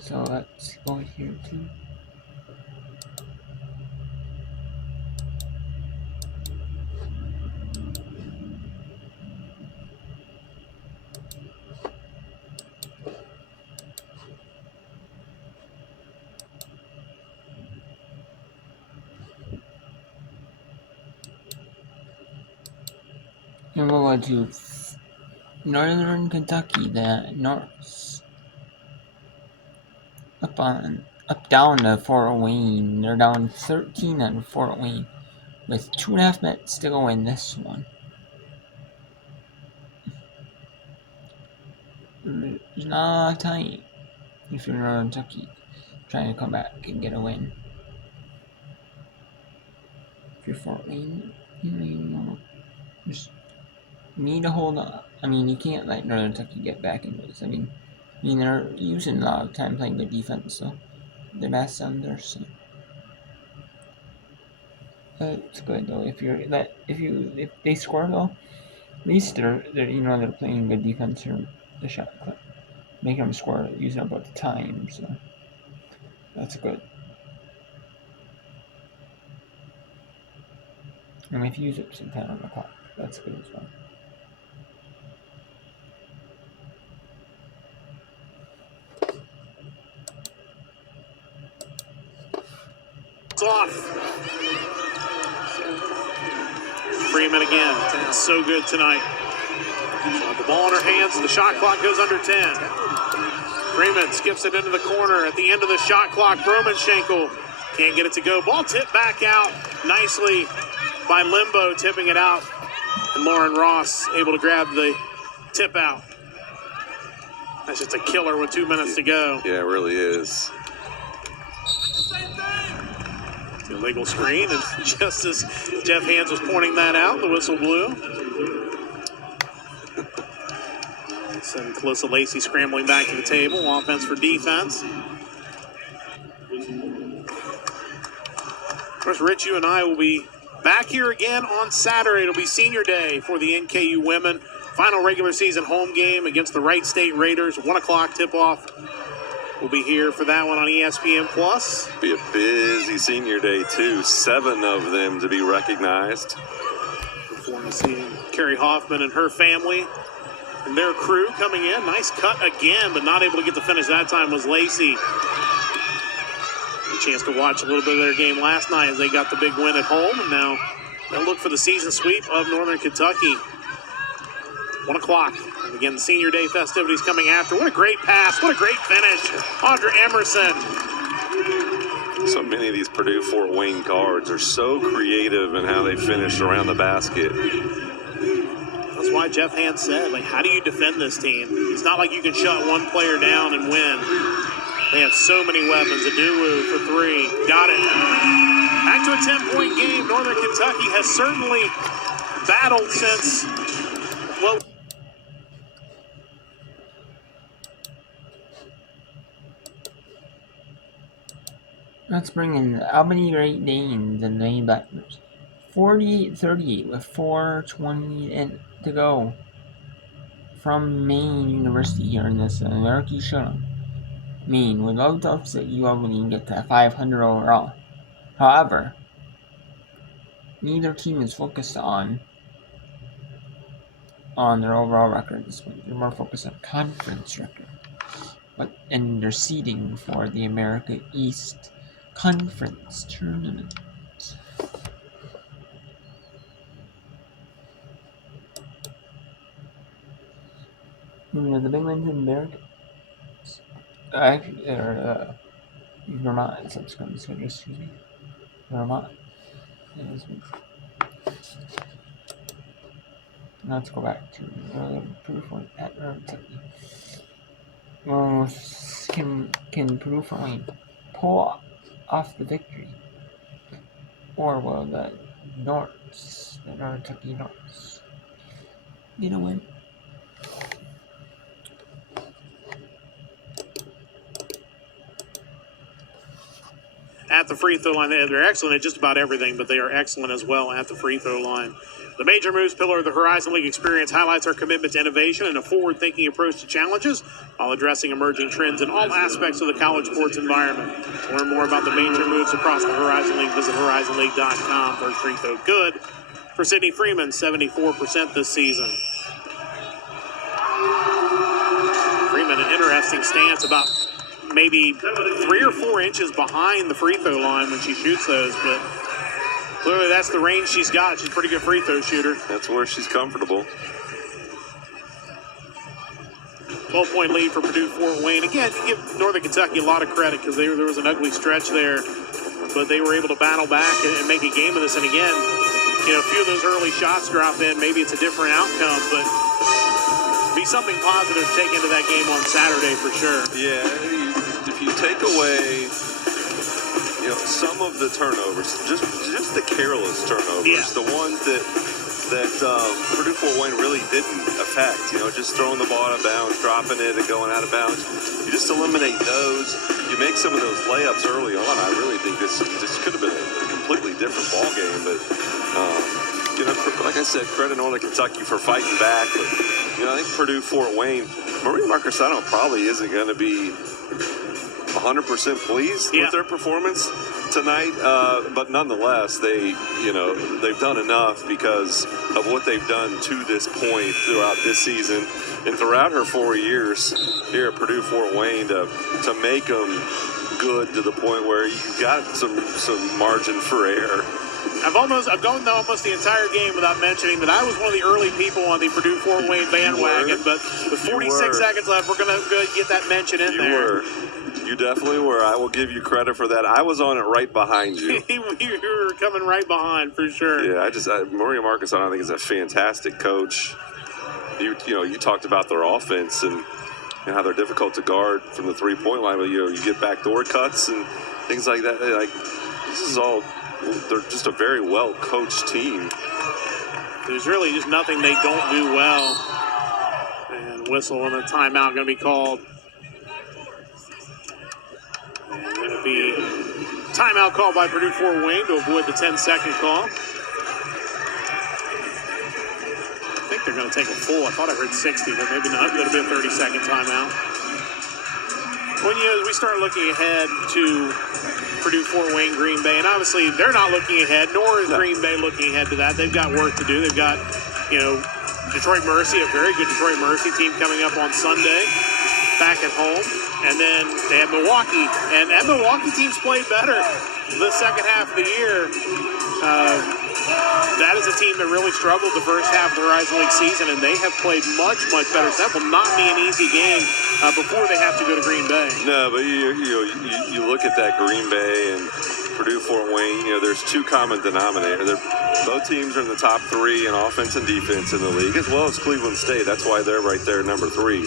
So let's go here too. And we'll go to Northern Kentucky, the North. Up down to Fort Wayne. They're down 13 on Fort Wayne with 2.5 minutes to go in this one. There's not a lot of time if you're Northern Kentucky trying to come back and get a win. If you're Fort Wayne, you just need to hold on. I mean, you can't let Northern Kentucky get back into this. I mean, they're using a lot of time playing good defense, so they're best under. So it's good though. If they score though, at least they're playing good defense here. The shot clock, making them score using up the time. So that's good. And if you use up some time on the clock, that's good as well. Off. Freeman again. So good tonight. The ball in her hands. The shot clock goes under 10. Freeman skips it into the corner at the end of the shot clock. Broman-Schenkel can't get it to go. Ball tipped back out nicely by Limbo, tipping it out. And Lauren Ross able to grab the tip out. That's just a killer with 2 minutes to go. Yeah, it really is. Illegal screen, and just as Jeff Hands was pointing that out, the whistle blew. Send Calissa Lacey scrambling back to the table. Offense for defense. Of course, Rich, you and I will be back here again on Saturday. It'll be senior day for the NKU women. Final regular season home game against the Wright State Raiders. 1 o'clock tip-off. We'll be here for that one on ESPN Plus. Be a busy senior day, too. 7 of them to be recognized. Before seeing Carrie Hoffman and her family and their crew coming in. Nice cut again, but not able to get the finish that time was Lacey. A chance to watch a little bit of their game last night as they got the big win at home, and now they'll look for the season sweep of Northern Kentucky. 1 o'clock. And again, the senior day festivities coming after. What a great pass. What a great finish. Audra Emerson. So many of these Purdue Fort Wayne guards are so creative in how they finish around the basket. That's why Jeff Hands said, how do you defend this team? It's not like you can shut one player down and win. They have so many weapons. Aduwu for 3. Got it. Back to a 10-point game. Northern Kentucky has certainly battled since, well, let's bring in Albany Great Danes and the Blackbirds. 48-38 with 4:20 to go from Maine University here in this American Showdown. Maine would love to upset you Albany and get to 500 overall. However, neither team is focused on their overall record this week. They're more focused on conference record, and their seeding for the America East Conference Tournament. The big ones in America. Actually, Vermont subsequent schedule, excuse me. Vermont. Let's go back to Purdue at Kentucky. Can Purdue Fort pull off the victory? Or will the North Kentucky North get a win? At the free throw line, they're excellent at just about everything, but they are excellent as well at the free throw line. The Major Moves pillar of the Horizon League experience highlights our commitment to innovation and a forward-thinking approach to challenges while addressing emerging trends in all aspects of the college sports environment. To learn more about the Major Moves across the Horizon League, visit horizonleague.com. First free throw good for Sydney Freeman, 74% this season. Freeman, an interesting stance, about maybe 3 or 4 inches behind the free throw line when she shoots those, but clearly that's the range she's got. She's a pretty good free throw shooter. That's where she's comfortable. 12-point lead for Purdue Fort Wayne. Again, you give Northern Kentucky a lot of credit because there was an ugly stretch there, but they were able to battle back and make a game of this. And again, a few of those early shots drop in. Maybe it's a different outcome, but be something positive to take into that game on Saturday for sure. Yeah, if you take away, some of the turnovers, just the careless turnovers, the ones that Purdue Fort Wayne really didn't affect, just throwing the ball out of bounds, dropping it and going out of bounds. You just eliminate those. You make some of those layups early on. I really think this could have been a completely different ball game. But, like I said, credit Northern Kentucky for fighting back. But, I think Purdue Fort Wayne, Maria Marcassano probably isn't going to be 100% pleased with their performance tonight, but nonetheless, they've done enough because of what they've done to this point throughout this season and throughout her 4 years here at Purdue Fort Wayne to make them good to the point where you've got some margin for error. I've gone almost the entire game without mentioning that I was one of the early people on the Purdue Fort Wayne bandwagon, but with 46 seconds left, we're going to get that mention in there. You definitely were. I will give you credit for that. I was on it right behind you. You were coming right behind for sure. Yeah, Maria Marcassano, I think, is a fantastic coach. You talked about their offense and how they're difficult to guard from the three-point line. But you get backdoor cuts and things like that. This is all. They're just a very well-coached team. There's really just nothing they don't do well. And whistle and a timeout going to be called. And going to be timeout called by Purdue Fort Wayne to avoid the 10-second call. I think they're going to take a full. I thought I heard 60, but maybe not. It'll be a 30-second timeout. As we start looking ahead to Purdue Fort Wayne, Green Bay, and obviously they're not looking ahead, nor is Green Bay looking ahead to that. They've got work to do. They've got, Detroit Mercy, a very good Detroit Mercy team coming up on Sunday, back at home. And then they have Milwaukee, and that Milwaukee team's played better the second half of the year. That is a team that really struggled the first half of the Horizon League season, and they have played much, much better. So that will not be an easy game before they have to go to Green Bay. No, but you look at that Green Bay and Purdue Fort Wayne, there's two common denominators. Both teams are in the top 3 in offense and defense in the league, as well as Cleveland State. That's why they're right there, number 3.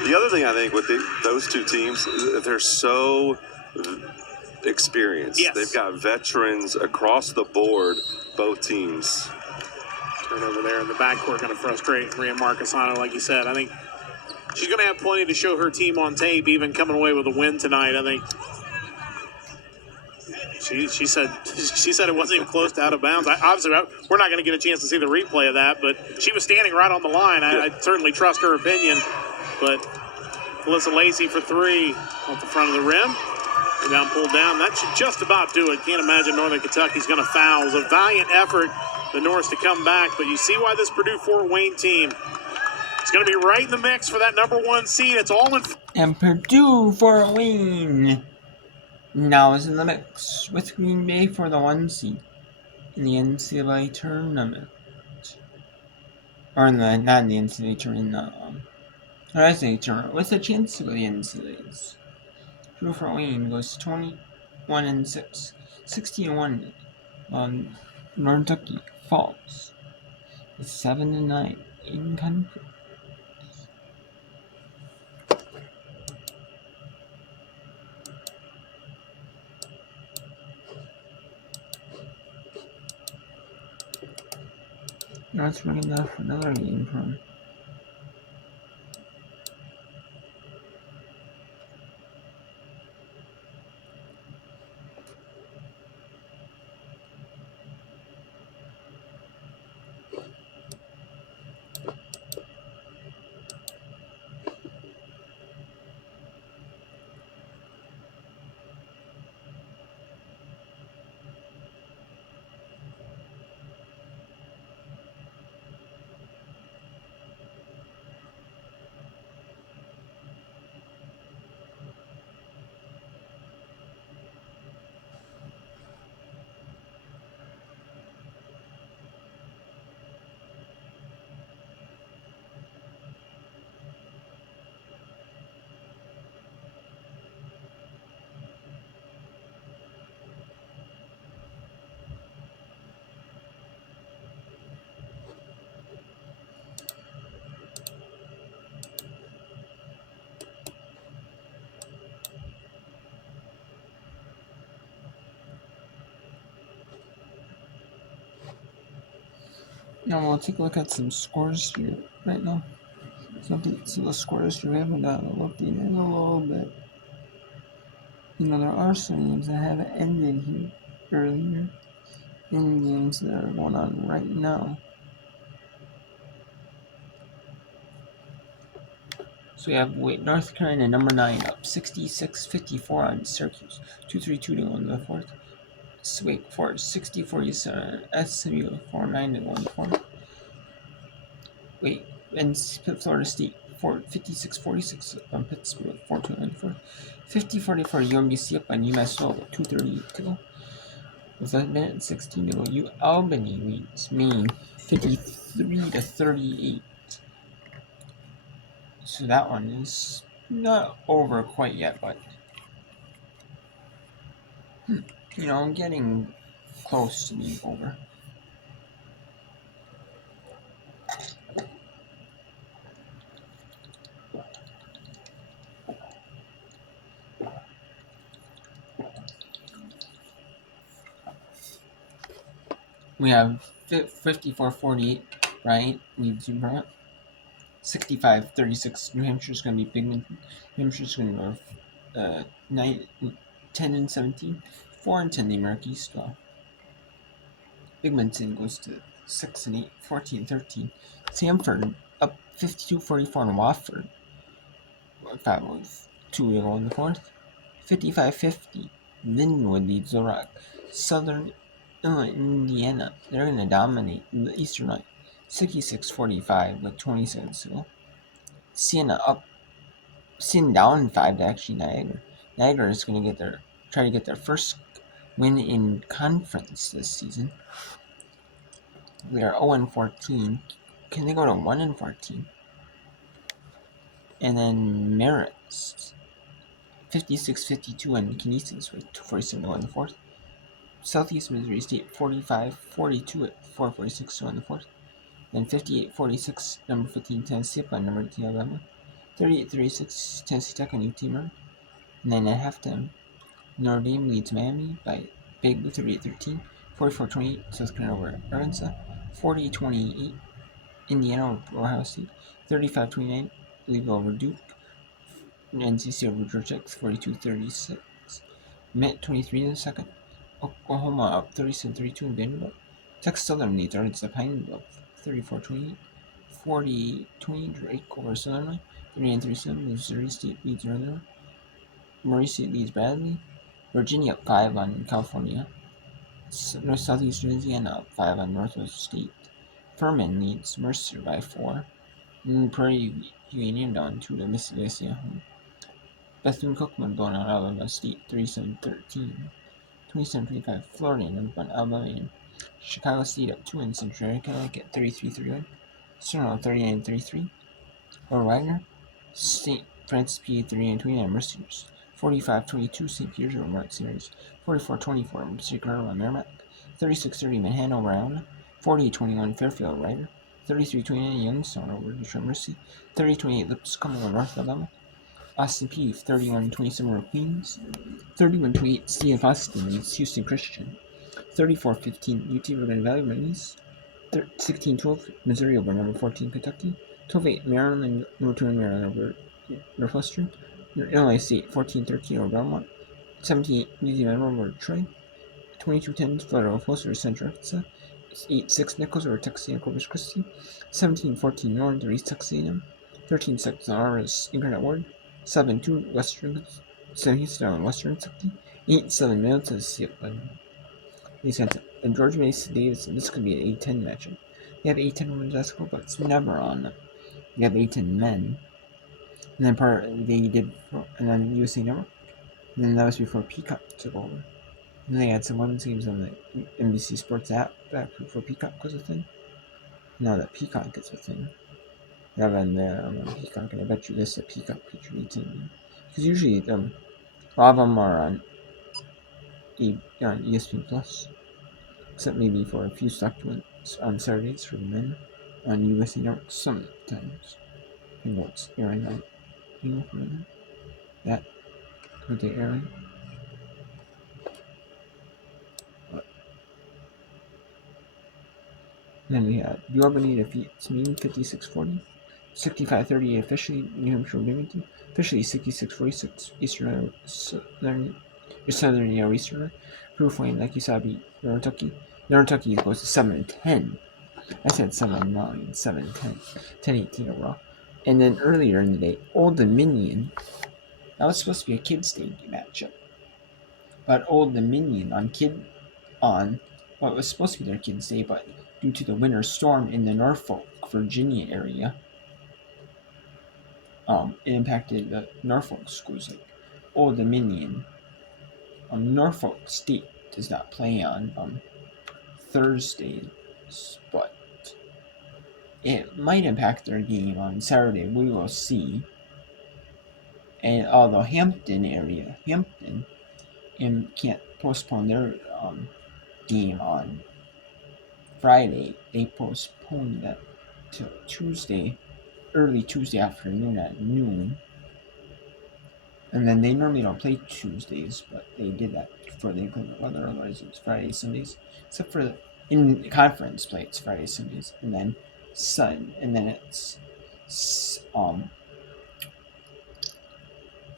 The other thing I think with those two teams, they're so experienced. Yes. They've got veterans across the board, both teams. Turnover there in the backcourt going to frustrate Maria Marcassano, like you said. I think she's going to have plenty to show her team on tape, even coming away with a win tonight. I think she said it wasn't even close to out of bounds. Obviously, we're not going to get a chance to see the replay of that, but she was standing right on the line. I certainly trust her opinion, but Alyssa Lacey for 3 off the front of the rim. Rebound pulled down. That should just about do it. Can't imagine Northern Kentucky's going to foul. It was a valiant effort, the Norse, to come back, but you see why this Purdue Fort Wayne team is going to be right in the mix for that number 1 seed. It's all in. And Purdue Fort Wayne now is in the mix with Green Bay for the 1 seed in the NCAA tournament. Or not in the NCAA tournament, Horizon League tournament, with a chance to go to the NCAAs. Purdue Fort Wayne goes 21-6, 16-1 on Northern Kentucky falls. It's 7-9 in conference. Now let's bring it up for another game from Now we'll take a look at some scores here right now. So the scores here we haven't looked in a little bit. There are some games that have ended here earlier, and games that are going on right now. So we have North Carolina number 9 up 66-54 on Syracuse, 2-3-2 to go in the fourth. Wake Forest 60-47 SMU 4-9 to go in the fourth. And Florida State 56-46 on Pittsburgh 4-2 in the fourth. 50-44 UMBC up on UMass Lowell 2:38 to go. With a minute and 16 to go, Albany leads Maine 53-38. So that one is not over quite yet, but I'm getting close to being over. We have 54-48, Bryant leads Vermont. 65-36, New Hampshire's going to be Binghamton. New Hampshire's going to go 10-17, 4-10 the American East. Binghamton goes to 6-8, 14-13. Samford up 52-44 on Wofford. 5-2 to go in the fourth. 55-50, Linwood leads the Rock. Southern Indiana, they're going to dominate the Eastern Night. 66-45 with 20 seconds to go. Siena down 5 to actually Niagara. Niagara is going to try to get their first win in conference this season. They are 0-14. Can they go to 1-14? And then Marist 56-52 on Canisius with 2:47 to go in the fourth. Southeast Missouri State 45-42 at 4:46 to go in the fourth. Then 58-46 number 15 Tennessee up on number 18 Alabama. 38-36 Tennessee Tech on UT Maryland. And then at halftime, Notre Dame leads Miami by big 38-13. 44-28 South Carolina over Arkansas. 40-28 Indiana over Ohio State. 35-29 Louisville over Duke. NCAA over Georgia Tech 42-36. Met 23 in the second. Oklahoma up 37-32 in Vanderbilt. Texas Southern leads Arkansas Pine Bluff 34-28. 40-20 Drake over Southern. 39-37 Missouri State leads Northern. Murray State leads Bradley. Virginia up 5 on California. Southeast Louisiana up 5 on Northwest State. Furman leads Mercer by 4. And Prairie View Union down 2 to Mississippi at home. Bethune-Cookman blown out Alabama State 37-13. 27-25 Florida up on Alabama. Chicago State up 2 in Central Connecticut 33-31. Sterling 39-33. Or Wagner. St. Francis P. 39-29 Mercyhurst. 45-22 St. Peter's over Mark Series. 44-24 Mercy Carter Merrimack. 36-30 Manhattan over Allen. 48-21 Fairfield Ryder. 33-29 Youngstown over Detroit Mercy. 30-28 Lipscomb over North Alabama. Austin P. 31-27 over Queens. 31-28 Steve Austin leads Houston Christian. 34-15 UT Urban Valley Marines. 16-12 Missouri over number 14 Kentucky. 12-8 Maryland number 2 Maryland over Northwestern. Illinois State 14-13 over Belmont. 17-8 Louisiana over Troy. 22-10 Florida Post over Central Arkansas. 8-6 Nichols over Texas A&M Corpus Christi. 17-14 Northern over East Texas A&M. 13-6 Lawrence Incarnate Ward. 7-2 Western. 7 Western Kentucky. 8-7 Middle Tennessee and Georgia Mason Davidson. This could be an A-10 matchup. They have A-10 women's basketball, but it's never on them. They have A-10 men. And then and then USA Network. And then that was before Peacock took over. And they had some women's games on the NBC Sports app back before Peacock was a thing. Now that Peacock is a thing, they have on there on Peacock, and I bet you this is a Peacock feature A-10. Because usually a lot of them are on ESPN Plus. Except maybe for a few select ones on Saturdays for the men on USA Network sometimes. And what's airing on that could they airing? But Then we had the Albany defeats Maine 56-40. 65-38 officially New Hampshire Binghamton. Officially 66-46 Eastern Southern Eastern. Proof Wayne, like you saw, beat Nortucky. Nortucky goes to 7-10. I said 7-9, 7-10, 10-18 overall. And then earlier in the day, Old Dominion. That was supposed to be a Kids Day matchup, but Old Dominion on what was supposed to be their Kids Day, but due to the winter storm in the Norfolk, Virginia area, it impacted the Norfolk schools. Like Old Dominion, Norfolk State does not play on Thursdays, but it might impact their game on Saturday. We will see. And although Hampton can't postpone their game on Friday, they postponed that to Tuesday, early Tuesday afternoon at noon. And then they normally don't play Tuesdays, but they did that for the inclement weather. Otherwise, it's Fridays, Sundays, except for in conference play, it's Fridays, Sundays, and then it's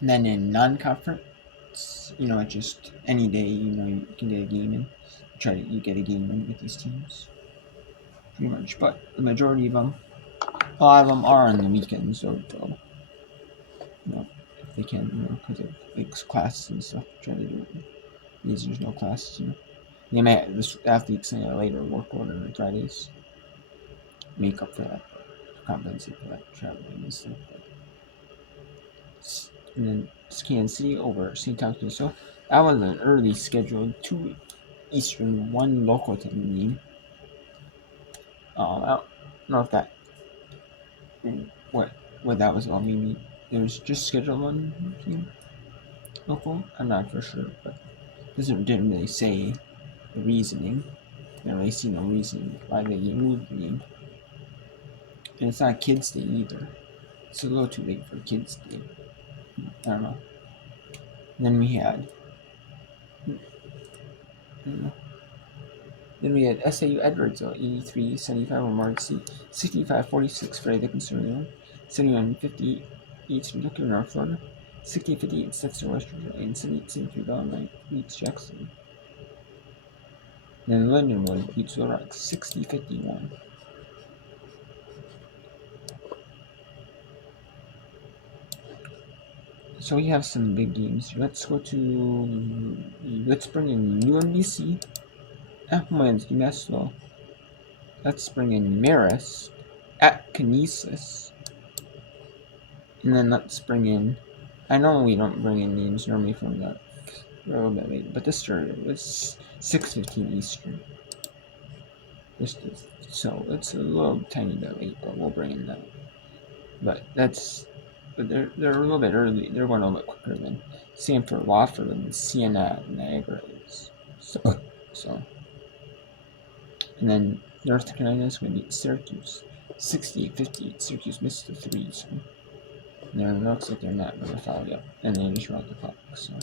and then in non-conference, it's just any day, you can get a game in. You get a game in with these teams, pretty much. But the majority of them, a lot of them are on the weekends, so if they can, because of like classes and stuff, try to do it. These there's no classes, They may the athletes later work order on Fridays, make up for that, compensate for that traveling and stuff. And then Kansas City over St. Thomas, so that was an early scheduled 2 Eastern, 1 local team game. I don't know if that what that was about. Maybe there's just scheduled 1 team local. I'm not for sure, but didn't really say the reasoning. Didn't really see no reason why they moved the game. And it's not Kids Day either. It's a little too late for Kids Day. I don't know. And then we had SAU Edwardsville 83-75 over Mark C. 65-46 Friday the Conservative. 71-58 Kentucky North Florida. 60-58 Dexter West Virginia. And 78-73 Bellarmine beats Jackson. And then Lindenwood beats Little Rock 60-51. So we have some big games. Let's bring in UMBC. Appleman's UMass Law. Let's bring in Marist at Canisius. And then let's bring in, I know we don't bring in names normally from that a little bit late, but this started was 6:15 Eastern. So it's a little tiny bit late, but we'll bring in that. But they're a little bit early. They're going a little bit quicker than Sanford, Wofford, and Siena, Niagara is. So, and then North Carolina is going to beat Syracuse 68-58. Syracuse missed the 3, so it looks like they're not going to follow up, and they just run the clock. So,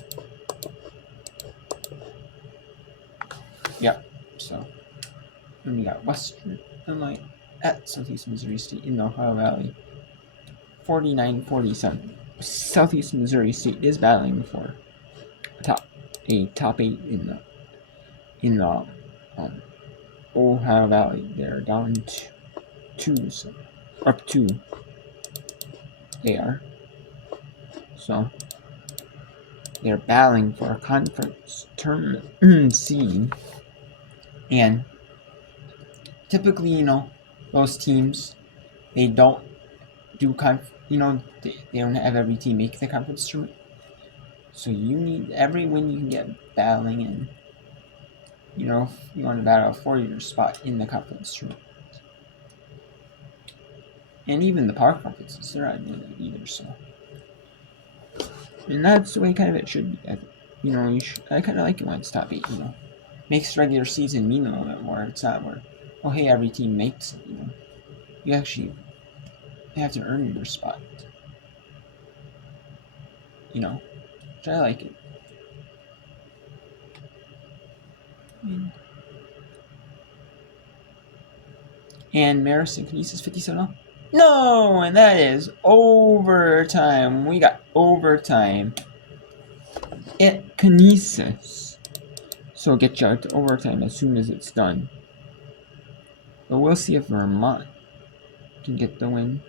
yeah. So, then we got Western Illinois at Southeast Missouri State in the Ohio Valley. 49-47. Southeast Missouri State is battling for a top 8 in the Ohio Valley. They're down 2, so up 2. They are. So they're battling for a conference tournament seed, and typically, those teams, they don't do they don't have every team make the conference tournament. So you need every win you can get battling in. If you want to battle for your spot in the conference tournament. And even the power conferences, they're not doing that either. So, and that's the way kind of it should be. I kind of like it when it's top 8. Makes regular season mean a little bit more. It's not where, every team makes it. You actually have to earn your spot. Which I like it. And Marist and Kinesis 57. No, and that is overtime. We got overtime at Kinesis. So it'll get you out to overtime as soon as it's done. But we'll see if Vermont can get the win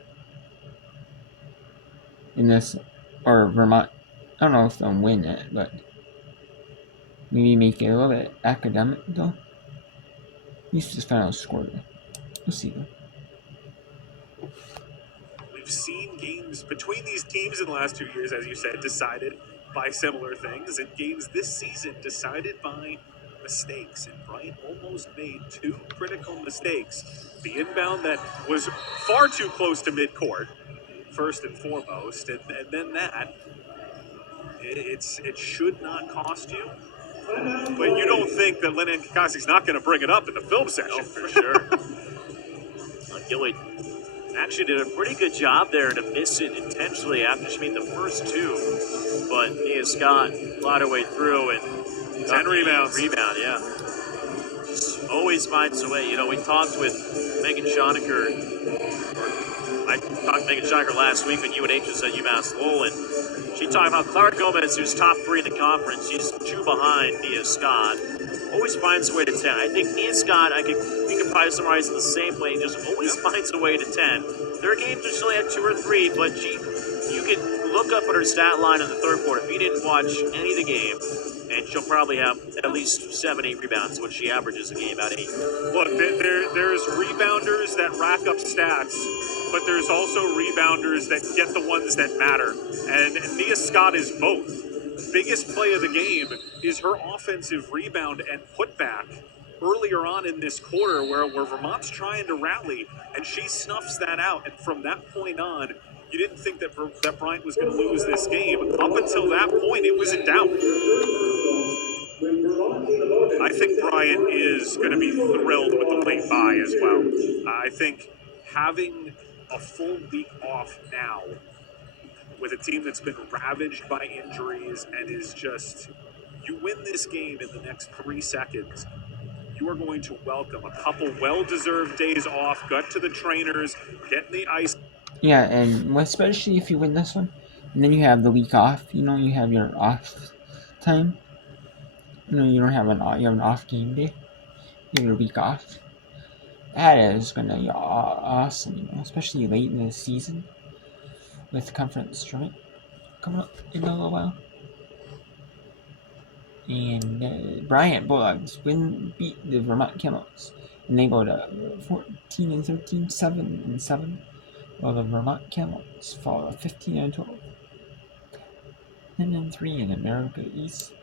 in this, or Vermont. I don't know if they'll win it, but maybe make it a little bit academic though. He's just final score. We'll see though. We've seen games between these teams in the last 2 years, as you said, decided by similar things, and games this season decided by mistakes. And Bryant almost made 2 critical mistakes. The inbound that was far too close to midcourt, first and foremost, and then that. It should not cost you. But you don't think that Lennon Kakasik's not going to bring it up in the film session. No, for sure. Gilly actually did a pretty good job there to miss it intentionally after she made the first 2. But Nia Scott plowed her way through and 10 rebounds. Rebound, yeah. Just always finds a way. You know, we talked with Megan Schonecker. I talked to Megan Schonecker last week when UNH was at UMass Lowell, and she talked about Clara Gomez, who's top 3 in the conference. She's 2 behind Nia Scott. Always finds a way to 10. I think Nia Scott, we could probably summarize it the same way. Just always finds a way to 10. There are games where she only had 2 or 3, but you can look up at her stat line in the third quarter. If you didn't watch any of the game, and she'll probably have at least 7, 8 rebounds when she averages a game about 8. Look, there's rebounders that rack up stats, but there's also rebounders that get the ones that matter. And Nia Scott is both. Biggest play of the game is her offensive rebound and putback earlier on in this quarter where Vermont's trying to rally, and she snuffs that out. And from that point on, you didn't think that Bryant was going to lose this game. Up until that point, it was in doubt. I think Bryant is going to be thrilled with the late bye as well. I think having a full week off now with a team that's been ravaged by injuries and is just, you win this game in the next 3 seconds, you are going to welcome a couple well-deserved days off, gut to the trainers, get in the ice. Yeah, and especially if you win this one, and then you have the week off. You know, you have your off time. You know, you have an off game day. You have your week off. That is gonna be awesome, you know, especially late in the season with the conference tournament coming up in a little while. And Bryant Bulldogs beat the Vermont Camels, and they go to 14-13, 7-7. While the Vermont Camels fall 15-12, 10-3 in America East.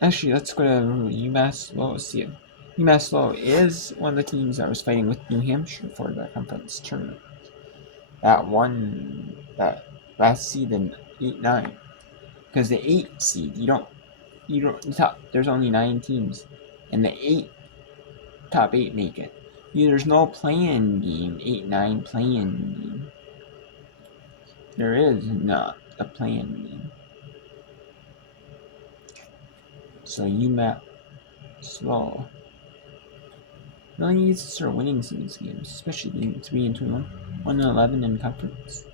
Actually, let's go to UMass Lowell. See it. UMass Lowell is one of the teams that was fighting with New Hampshire for the conference tournament. That won that last season 8-9. Because the 8 seed, you don't there's only 9 teams, and the top 8 make it. There's no play-in game, 8-9 play-in game. There is not a play-in game. So UMass Lowell really needs to start winning some of these games, especially being 3-21, 1-11 in conference.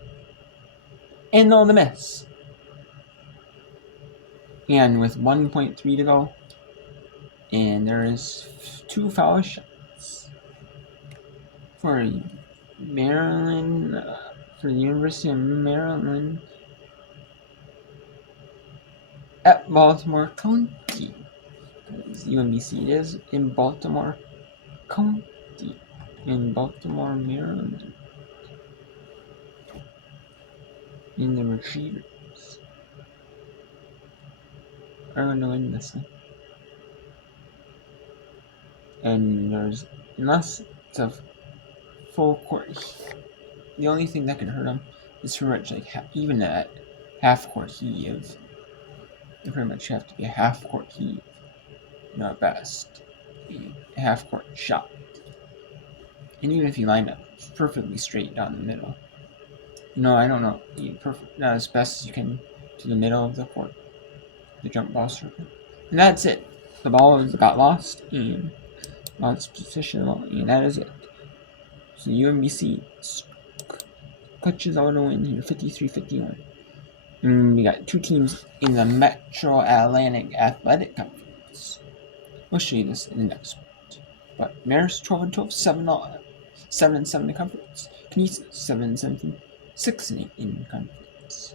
And no, the miss. And with 1.3 to go, and there is 2 foul shots for Maryland, for the University of Maryland at Baltimore County. Because UMBC is in Baltimore County, in Baltimore, Maryland. In the Retrievers are going to win this thing. And there's, unless it's a full court, the only thing that can hurt them is pretty much like even at half court heave. You pretty much have to be a half court heave, you know, at best. A half court shot. And even if you line up perfectly straight down the middle, you know, I don't know, not as best as you can to the middle of the court, the jump ball circle. And that's it. The ball got lost and lost position, and that is it. So UMBC clutches on to win here, 53-51. And we got two teams in the Metro Atlantic Athletic Conference. We'll show you this in the next one. But Maris 12-12, 7-7 in conference. Canisius 7-17, 6-8 in conference.